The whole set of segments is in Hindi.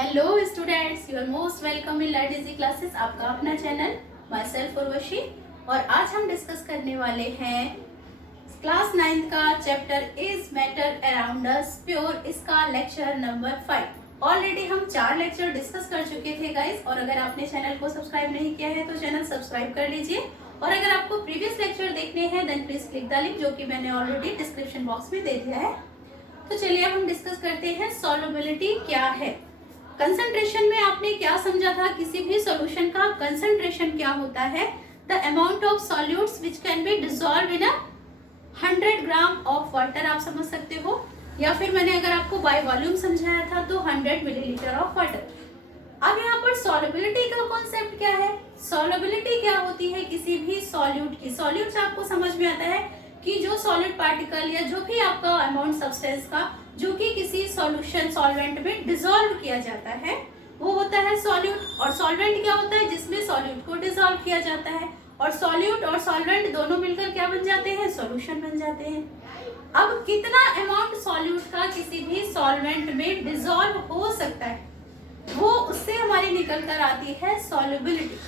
Hello students, you are most welcome in learn easy classes. आपका अपना चैनल माई सेल्फ उर्वशी। और आज हम डिस्कस करने वाले हैं क्लास 9 का chapter is matter around us pure, इसका लेक्चर नंबर 5। ऑलरेडी हम 4 लेक्चर डिस्कस कर चुके थे गाइस, और अगर आपने चैनल को सब्सक्राइब नहीं किया है तो चैनल सब्सक्राइब कर लीजिए। और अगर आपको प्रीवियस लेक्चर देखने हैं then please click the link, जो कि मैंने ऑलरेडी डिस्क्रिप्शन बॉक्स में दे दिया है। तो चलिए अब हम डिस्कस करते हैं सॉल्युबिलिटी क्या है। कंसंट्रेशन में आपने क्या समझा था, किसी भी सॉल्यूशन का कंसंट्रेशन क्या होता है? The amount of solutes which can be dissolve in 100 gram of water, आप समझ सकते हो। या फिर मैंने अगर आपको बाय वॉल्यूम समझाया था तो 100 मिलीलीटर ऑफ वाटर। अब यहाँ पर सॉल्युबिलिटी का कॉन्सेप्ट क्या है? सॉल्युबिलिटी क्या होती है किसी भी सॉल्यूट की? सॉल्यूट आपको समझ में आता है कि जो सॉलिड पार्टिकल या जो भी आपका अमाउंट सब्सटेंस का जो कि किसी सॉल्यूशन सॉल्वेंट में डिसॉल्व किया जाता है वो होता है सॉल्यूट। और सॉल्वेंट क्या होता है? जिसमें सॉल्यूट को डिसॉल्व किया जाता है। और सॉल्यूट और सॉल्वेंट दोनों मिलकर क्या बन जाते हैं? सॉल्यूशन बन जाते हैं। अब कितना अमाउंट सॉल्यूट का किसी भी सॉल्वेंट में डिसॉल्व हो सकता है वो उससे हमारी निकल कर आती है सॉल्युबिलिटी।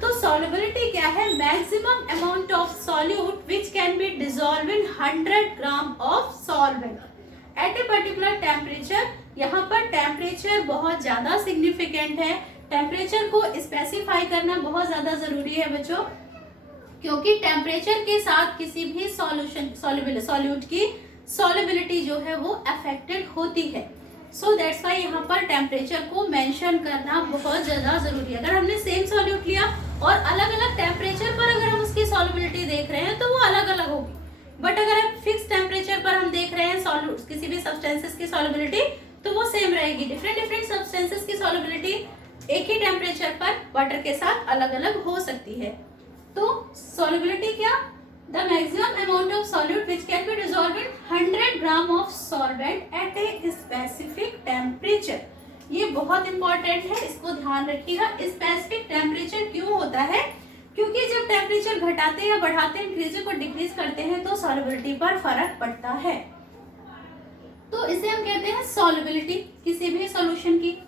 तो सॉल्युबिलिटी क्या है? Maximum amount of solute which can be dissolve in 100 gram of solvent eight a particular temperature. यहाँ पर टेम्परेचर बहुत ज्यादा सिग्निफिकेंट है। टेम्परेचर को स्पेसिफाई करना बहुत ज्यादा जरूरी है बच्चों, क्योंकि टेम्परेचर के साथ किसी भी सॉल्यूट की सॉल्युबिलिटी जो है वो अफेक्टेड होती है। सो दैट्स वाई यहाँ पर टेम्परेचर को मेंशन करना बहुत ज्यादा जरूरी है। अगर हमने सेम सॉल्यूट लिया और अलग अलग टेम्परेचर पर अगर हम उसकी सॉल्युबिलिटी देख रहे हैं तो वो अलग अलग होगी। बट अगर हम फिक्स टेम्परेचर पर हम देख रहे हैं सॉल्यूट किसी भी सब्सटेंसेस की सॉल्युबिलिटी तो वो सेम रहेगी। डिफरेंट सब्सटेंसेस की सॉल्युबिलिटी एक ही टेम्परेचर पर वाटर के साथ अलग अलग हो सकती है। तो सॉल्युबिलिटी क्या? The maximum amount of solute which can be dissolved in 100 gram of solvent at a specific temperature। ये बहुत इंपॉर्टेंट है, इसको ध्यान रखिएगा। स्पेसिफिक टेम्परेचर क्यों होता है? क्योंकि जब टेम्परेचर घटाते या बढ़ाते हैं, इंक्रीज और डिक्रीज करते हैं तो सॉल्युबिलिटी पर फर्क पड़ता है। तो इसे हम कहते हैं सॉल्युबिलिटी किसी भी सॉल्यूशन की।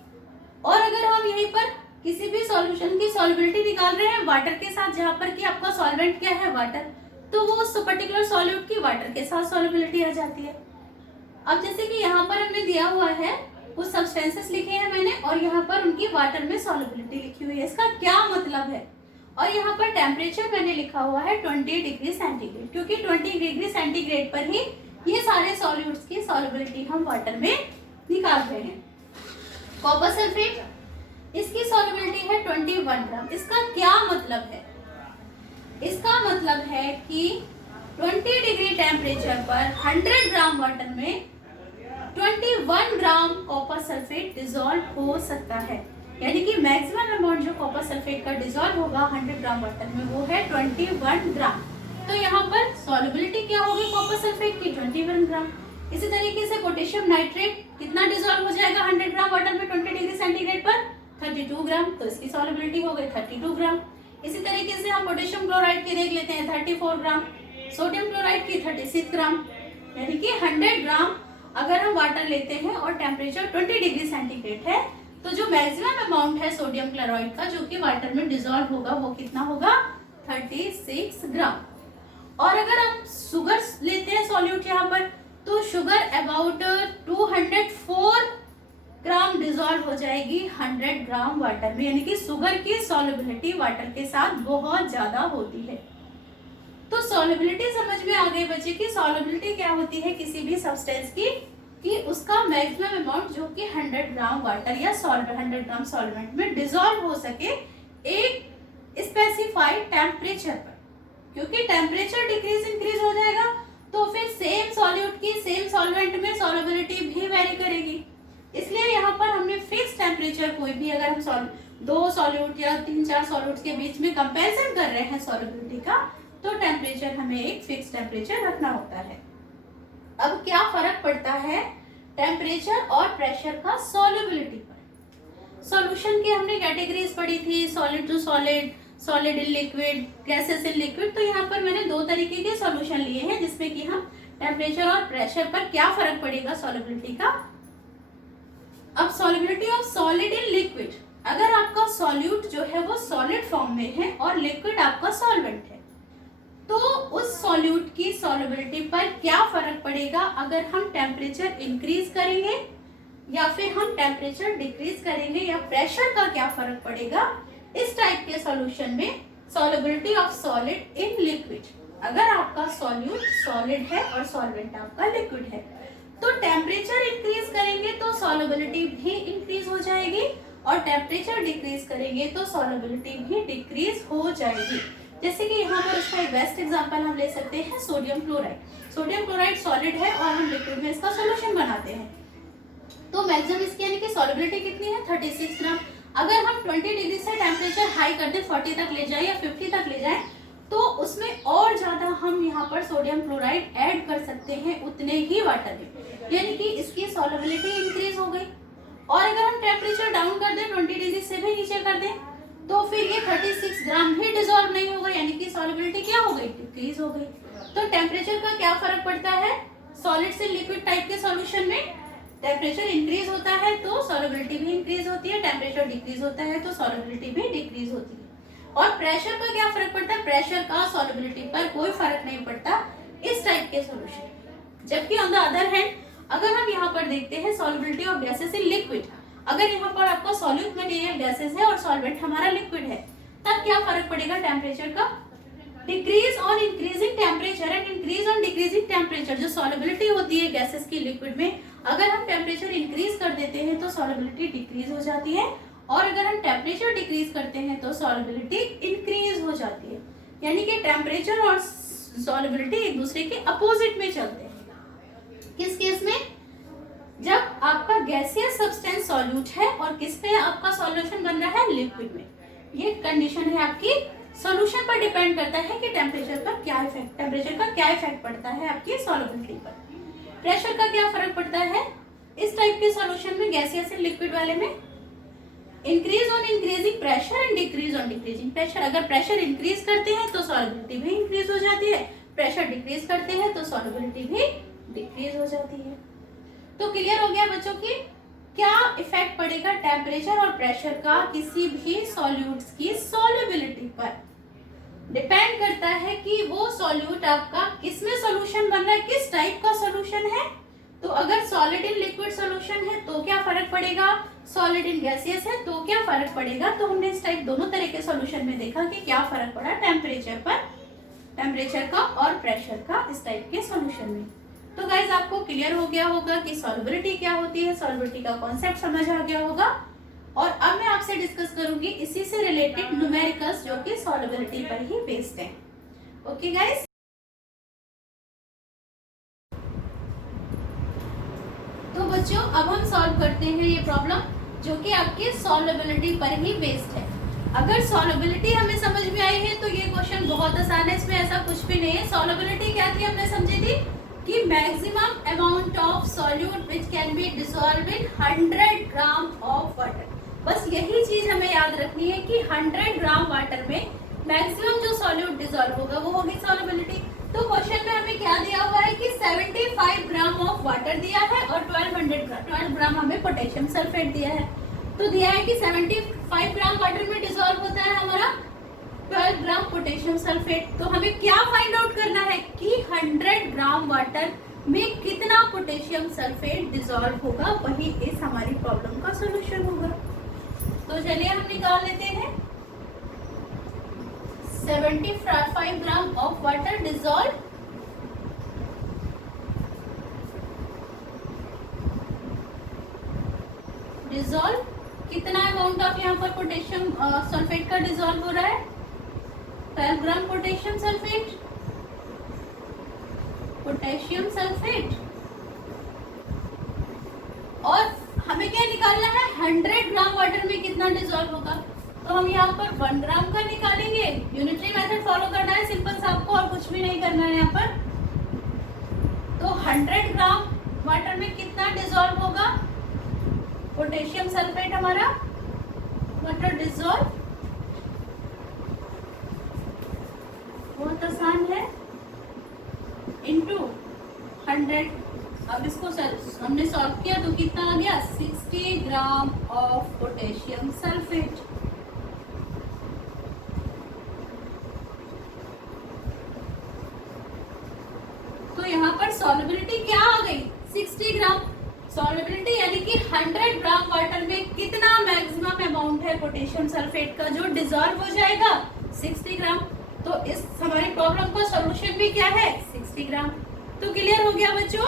और अगर हम यहीं पर किसी भी सॉल्यूशन की सॉल्युबिलिटी निकाल रहे हैं वाटर के साथ, जहाँ पर कि आपका सॉल्वेंट क्या है? वाटर, तो वो उस पर्टिकुलर सॉल्यूट की वाटर के साथ सॉल्युबिलिटी आ जाती है। अब जैसे कि यहाँ पर हमने दिया हुआ है कुछ सब्सटेंसेस लिखे हैं मैंने, और यहाँ पर उनकी वाटर में सॉल्युबिलिटी लिखी हुई है। इसका क्या मतलब है? और यहाँ पर टेम्परेचर मैंने लिखा हुआ है 20 डिग्री सेंटीग्रेड, क्योंकि 20 डिग्री सेंटीग्रेड पर ही ये सारे सॉल्यूट्स की सॉल्युबिलिटी हम वाटर में निकाल रहे हैं। कॉपर सल्फेट, इसकी सॉल्युबिलिटी है 21 ग्राम। इसका क्या मतलब है? इसका मतलब है कि 20 डिग्री टेम्परेचर पर 100 ग्राम वाटर में 21 ग्राम कॉपर सल्फेट डिसॉल्व हो सकता है। यानी कि मैक्सिमम अमाउंट जो कॉपर सल्फेट का डिसॉल्व होगा 100 ग्राम वाटर में वो है 21 ग्राम। तो यहाँ पर सॉल्युबिलिटी क्या होगी कॉपर सल्फेट की? 21 ग्राम। इसी तरीके से पोटेशियम नाइट्रेट कितना डिसॉल्व हो जाएगा 100 ग्राम वाटर में 20 डिग्री सेंटीग्रेड पर? 32 ग्राम। तो इसकी सॉल्युबिलिटी हो गई 32 ग्राम। इसी तरीके से हम पोटेशियम क्लोराइड की देख लेते हैं 34 ग्राम, सोडियम क्लोराइड की 36 ग्राम। यानी कि 100 ग्राम अगर हम वाटर लेते हैं और टेम्परेचर 20 डिग्री सेंटीग्रेड है तो जो मैक्सिमम अमाउंट है सोडियम क्लोराइड का जो कि वाटर में डिसॉल्व होगा वो कितना होगा? 36 ग्राम। और अगर हम शुगर लेते हैं सॉल्यूट यहाँ पर, तो शुगर अबाउट 204 ग्राम डिसॉल्व हो जाएगी 100 ग्राम वाटर में। यानी कि शुगर की सॉल्युबिलिटी वाटर के साथ बहुत ज्यादा होती है। तो सॉल्युबिलिटी समझ में आ गई बच्चे की सॉल्युबिलिटी क्या होती है किसी भी सब्सटेंस की, कि उसका मैक्सिमम अमाउंट जो कि 100 ग्राम वाटर या 100 ग्राम सॉल्वेंट में डिसॉल्व हो सके एक स्पेसिफाइड टेम्परेचर पर। क्योंकि टेम्परेचर डिक्रीज इंक्रीज हो जाएगा तो फिर सेम सॉल्यूट की सेम सॉल्वेंट में सॉल्युबिलिटी भी वेरी करेगी। इसलिए यहाँ पर हमने फिक्स टेम्परेचर, कोई भी अगर हम दो सॉल्यूट या 3-4 सॉल्यूट्स के बीच में कंपैरिजन कर रहे हैं सॉल्युबिलिटी का, तो टेम्परेचर हमें एक फिक्स टेम्परेचर रखना होता है। अब क्या फर्क पड़ता है टेम्परेचर और प्रेशर का सॉल्युबिलिटी पर? सॉल्यूशन की हमने कैटेगरीज पढ़ी थी, solid to solid, solid in liquid, gases in liquid. तो यहाँ पर मैंने 2 तरीके के सॉल्यूशन लिए हैं जिसमें कि हम टेम्परेचर और प्रेशर पर क्या फर्क पड़ेगा सॉल्युबिलिटी का अब solubility of solid in liquid, अगर आपका सॉल्यूट जो है वो सॉलिड फॉर्म में है और लिक्विड आपका सॉल्वेंट है, तो उस सॉल्यूट की सॉलिबिलिटी पर क्या फर्क पड़ेगा अगर हम टेम्परेचर इंक्रीज करेंगे या फिर हम टेम्परेचर डिक्रीज करेंगे, या प्रेशर का क्या फर्क पड़ेगा इस टाइप के सॉल्यूशन में solubility of solid in liquid. अगर आपका सॉल्यूट सॉलिड है और सॉल्वेंट आपका लिक्विड है, तो टेम्परेचर इंक्रीज करेंगे तो सॉलिबिलिटी भी इंक्रीज हो जाएगी, और टेम्परेचर डिक्रीज करेंगे तो सॉलिबिलिटी भी डिक्रीज हो जाएगी। जैसे कि यहाँ पर इसका एक बेस्ट एग्जांपल हम ले सकते हैं sodium chloride. Sodium chloride solid है और हम लिक्विड में इसका सॉल्यूशन बनाते हैं, तो मैक्सिमम इसकी यानी कि सॉलिबिलिटी कितनी है 36 ग्राम। अगर हम 20 डिग्री से टेम्परेचर हाई कर दें, 40 तक ले जाए या 50 तक ले जाए, तो उसमें और ज्यादा हम यहाँ पर सोडियम क्लोराइड ऐड कर सकते हैं उतने ही वाटर में, यानी कि इसकी सॉलिबिलिटी इंक्रीज हो गई। और अगर हम टेम्परेचर डाउन कर दें, 20 डिग्री से भी नीचे कर दें, तो फिर ये 36 ग्राम भी डिसॉल्व नहीं होगा, यानी कि सॉलिबिलिटी क्या हो गई, डिक्रीज हो गई। तो टेम्परेचर का क्या फर्क पड़ता है सॉलिड से लिक्विड टाइप के सॉल्यूशन में? टेम्परेचर इंक्रीज होता है तो सॉलिबिलिटी भी इंक्रीज होती है, टेम्परेचर डिक्रीज होता है तो सॉलिबिलिटी भी डिक्रीज होती है। और प्रेशर का क्या फर्क पड़ता है? प्रेशर का सॉलिबिलिटी पर कोई फर्क नहीं पड़ता इस टाइप के सॉल्यूशन। जबकि ऑन द अदर हैंड अगर हम यहाँ पर देखते हैं solubility of gases in liquid, अगर यहाँ पर आपका सॉल्यूट मटेरियल गैसेस है और सॉल्वेंट हमारा लिक्विड है, तब क्या फर्क पड़ेगा टेम्परेचर का? Decrease on increasing temperature and increase on decreasing temperature. जो सॉलिबिलिटी होती है गैसेस की लिक्विड में, अगर हम टेम्परेचर इंक्रीज कर देते हैं तो सॉलिबिलिटी डिक्रीज हो जाती है, और अगर हम टेम्परेचर डिक्रीज करते हैं तो सॉलिबिलिटी इंक्रीज हो जाती है। यानी कि टेम्परेचर और सॉलिबिलिटी एक दूसरे के अपोजिट में चलते हैं। किस केस में? जब आपका गैसियस सब्सटेंस सॉल्यूट है और किस में आपका सॉल्यूशन बन रहा है, लिक्विड में। ये कंडीशन है आपकी, सॉल्यूशन पर डिपेंड करता है कि टेम्परेचर का क्या इफेक्ट पड़ता है आपकी सॉलिबिलिटी पर। प्रेशर का क्या फर्क पड़ता है इस टाइप के सॉल्यूशन में, गैसियस एंड लिक्विड वाले में? Increase on increasing pressure and decrease on decreasing pressure. अगर प्रेशर इंक्रीज करते हैं तो सॉलिबिलिटी भी इंक्रीज हो जाती है, प्रेशर डिक्रीज करते हैं तो सॉलिबिलिटी भी डिक्रीज हो जाती है। तो क्लियर हो गया बच्चों की क्या इफेक्ट पड़ेगा टेम्परेचर और प्रेशर का किसी भी सॉल्यूट्स की सॉलिबिलिटी पर? डिपेंड करता है कि वो सॉल्यूट आपका किस में सॉल्यूशन बन रहा है, किस टाइप का सॉल्यूशन है। तो अगर सॉलिड इन लिक्विड सॉल्यूशन है तो क्या फर्क पड़ेगा, सॉलिड इन गैसियस है तो क्या फर्क पड़ेगा। तो हमने इस टाइप दोनों तरह के सॉल्यूशन में देखा कि क्या फर्क पड़ा टेम्परेचर पर, टेम्परेचर का और प्रेशर का इस टाइप के सॉल्यूशन में। तो गाइज आपको क्लियर हो गया होगा कि सॉलिबिलिटी क्या होती है, सॉलिबिलिटी का कॉन्सेप्ट समझ आ गया होगा। और अब मैं आपसे डिस्कस करूंगी इसी से रिलेटेड न्यूमेरिकल्स जो कि सॉलिबिलिटी पर ही बेस्ड है। ओके गाइज, तो बच्चों अब हम सॉल्व करते हैं ये प्रॉब्लम जो कि आपके सॉलिबिलिटी पर ही बेस्ड है। अगर सॉलिबिलिटी हमें समझ में आई है तो ये क्वेश्चन बहुत आसान है, इसमें ऐसा कुछ भी नहीं है। सॉलिबिलिटी क्या थी हमने समझी थी कि maximum amount of solute which can be dissolve in 100 gram of water. बस यही चीज हमें याद रखनी है कि 100 ग्राम वाटर में मैक्सिमम जो सॉल्यूट डिसॉल्व होगा वो होगी सॉलिबिलिटी। तो क्वेश्चन में हमें क्या दिया हुआ है कि 75 ग्राम ऑफ वाटर दिया है और 12 ग्राम हमें पोटेशियम सल्फेट दिया है। तो दिया है कि 75 ग्राम वाटर में डिसॉल्व होता है हमारा 12 ग्राम पोटेशियम सल्फेट। तो हमें क्या फाइंड आउट करना है कि 100 ग्राम वाटर में कितना पोटेशियम सल्फेट डिसॉल्व होगा, वही इस हमारी प्रॉब्लम का सॉल्यूशन होगा। तो चलिए हम निकाल लेते हैं 75 ग्राम ऑफ वाटर डिसॉल्व कितना अमाउंट ऑफ यहाँ पर पोटेशियम सल्फेट का डिसॉल्व हो रहा है, 12 ग्राम पोटेशियम सल्फेट और हमें क्या निकालना है 100 ग्राम वाटर में कितना डिसॉल्व होगा। तो हम यहाँ पर 1 ग्राम का निकालेंगे, यूनिटरी मेथड फॉलो करना है सिंपल सा आपको और कुछ भी नहीं करना है यहाँ पर। तो 100 ग्राम वाटर में कितना डिसॉल्व होगा पोटेशियम सल्फेट हमारा वाटर डिसॉल्व, बहुत आसान है, इनटू 100 अब इसको हमने सॉल्व किया तो कितना आ गया 60 ग्राम ऑफ पोटेशियम सल्फेट। तो यहाँ पर सॉल्युबिलिटी क्या आ गई 60 ग्राम। सॉल्युबिलिटी यानी कि 100 ग्राम वाटर में कितना मैक्सिमम अमाउंट है पोटेशियम सल्फेट का जो डिसॉल्व हो जाएगा 60 ग्राम। तो इस हमारी प्रॉब्लम का सॉल्यूशन भी क्या है 60 ग्राम। तो क्लियर हो गया बच्चों।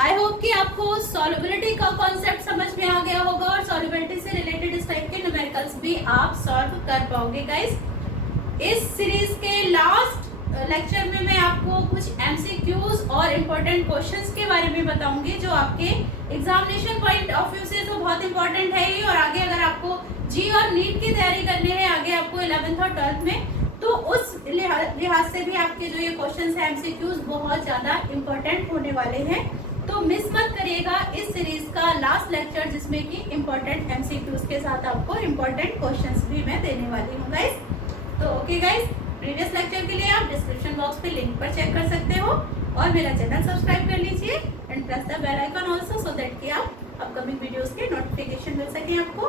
आई होप कि आपको सॉल्युबिलिटी का कॉन्सेप्ट समझ में आ गया होगा और सॉल्युबिलिटी से रिलेटेड इस टाइप के न्यूमेरिकल्स भी आप सॉल्व कर पाओगे गाइस। इस सीरीज के लास्ट लेक्चर में मैं आपको कुछ एमसीक्यूज और इम्पोर्टेंट क्वेश्चंस के बारे में बताऊंगी जो आपके एग्जामिनेशन पॉइंट ऑफ व्यू से तो बहुत इंपॉर्टेंट है ही, और आगे अगर आपको जी और नीट की तैयारी करनी है आगे आपको 11th और 12th में, तो उस लिहाज से भी आपके जो ये क्वेश्चंस हैं एमसीक्यूज बहुत ज्यादा इंपॉर्टेंट होने वाले हैं। तो मिस मत करिएगा इस सीरीज का लास्ट लेक्चर जिसमें कि इंपॉर्टेंट एमसीक्यूज के साथ आपको इंपॉर्टेंट क्वेश्चंस भी मैं देने वाली हूँ गाइस। तो ओके गाइस, प्रीवियस लेक्चर के लिए आप डिस्क्रिप्शन बॉक्स पे लिंक पर चेक कर सकते हो और मेरा चैनल सब्सक्राइब कर लीजिए and press the bell icon also so that कि आप अपकमिंग वीडियोस के नोटिफिकेशन मिल सके आपको।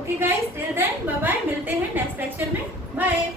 Okay guys, till then bye bye, मिलते हैं नेक्स्ट लेक्चर में, बाय।